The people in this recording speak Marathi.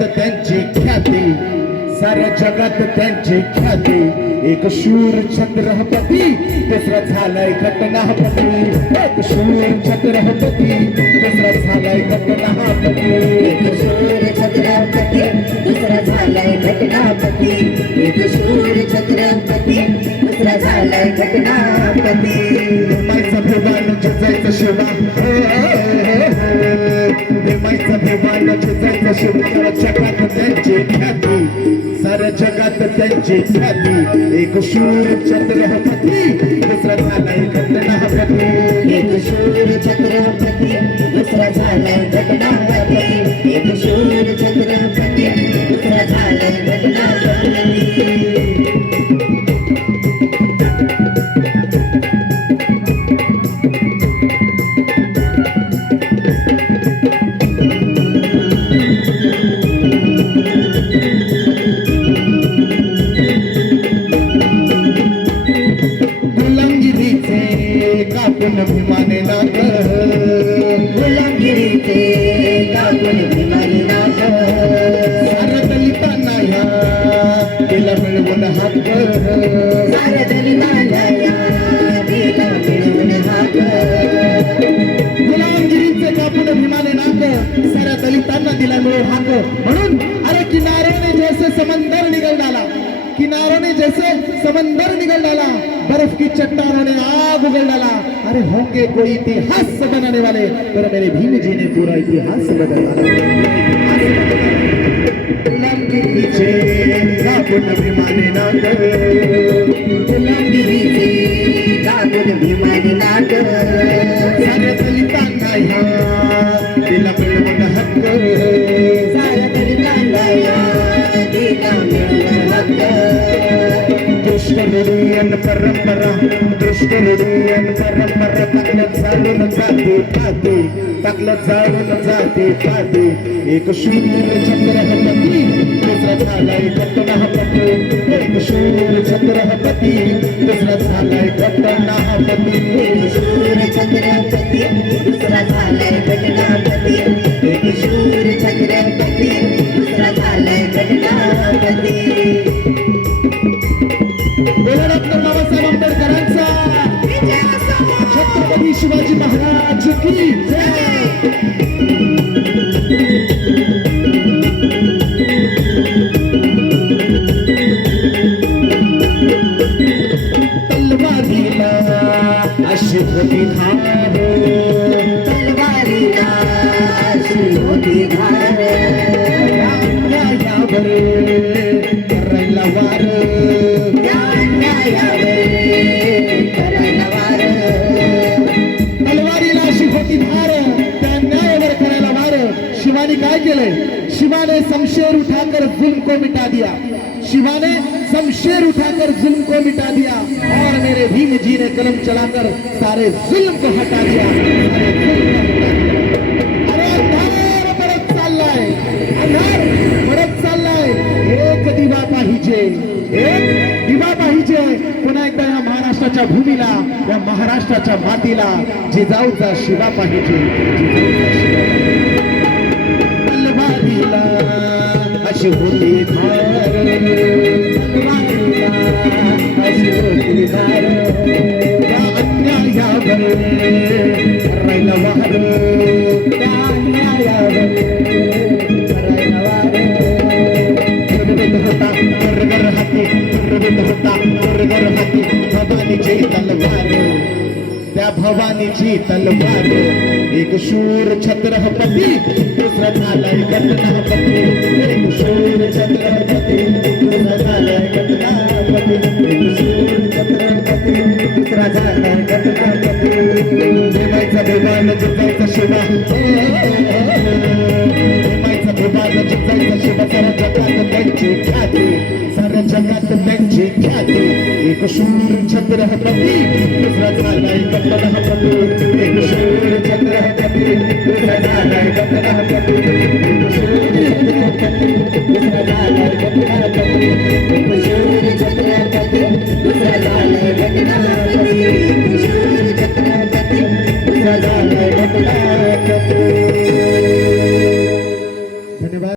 त्यांची ख्याती साऱ्या जगात त्यांची ख्याती. एक शूर छत्रपती दुसरा झालाय घटनापती. एक शूर छत्रपती दुसरा झालाय घटनापती. एक शूर छत्रपती दुसरा झालाय घटनापती. एक शूर छत्रपती दुसरा झालाय घटनापती. निर्मायचा भगवान जिजायचं शिवा. निर्मायचा भेदान जिजायचं जगात त्यांची ख्याती. साऱ्या जगात त्यांची ख्याती. एक शूर छत्रपती दुसरा झालाय घटनापती एक शूर छत्रपती दुसरा झालाय घटनापती कापून भीमाने नाग गुलामगिरीचे कापून भीमाने नाग सारा दलितांना तिला मिळवून हात साऱ्या दलितांना तिला मिळवून हात गुलामगिरीचे कापून भीमाने नाग साऱ्या दलितांना दिला मिळवून हात म्हणून अरे किनाऱ्याने जैसे समंदर निघल डाला किनाऱ्याने जैसे समंदर निघल डाला बर्फ की चट्टानों ने आग उगल डाला अरे होंगे कोई इतिहास बनाने वाले पर मेरे भीम जी ने पूरा इतिहास बदला डाला गुलामगिरीचे कापून दुष्ट परंपरा दुष्ट परंपरा टाकलं चालून जाते पाते टाकलं चालून जाते पाते एक शूर छत्रपती दुसरा झालाय घटनापती एक शूर छत्रपती दुसरा झालाय घटनापती शूर छत्रपती दुसरा झालाय घटनापती महाराज की जय। तलवारीला काय केलंय? शिवाने शमशेर उठाकर जुल्म को मिटा दिया. शिवाने शमशेर उठाकर जुल्म को मिटा दिया. और मेरे भीम जी ने कलम चलाकर सारे जुल्म को हटा दिया. अरे अंधार पडत चाललाय. अंधार पडत चाललाय. एक दिवा पाहिजे. एक दिवा पाहिजे. पुन्हा एकदा या महाराष्ट्राच्या भूमीला या महाराष्ट्राच्या मातीला जिजाऊचा शिवा पाहिजे. जिजाऊचा अशी होती धार तलवारीला अशी होती धार त्या अन्यायावर करायला वार. त्या अन्यायावर करायला वार. होता हाती होता हाती तलवार त्या भवानीची तलवार. एक शूर छत्रपती दुसरा झालाय घटनापती. एक शूर छत्रपती दुसरा झालाय घटनापती. एक शूर छत्रपती दुसरा झालाय घटनापती. जेवायचा देवान जिजायचा शिवा. जेवायचा देवान जिजायचा शिवा. साऱ्या जगात त्यांची ख्याती. जगात त्यांची ख्याती. एक शूर छत्रपती दुसरा झालाय घटनापती एक शूर छत्रपती दुसरा झालाय घटनापती एक शूर छत्रपती दुसरा झालाय घटनापती एक शूर छत्रपती दुसरा झालाय घटनापती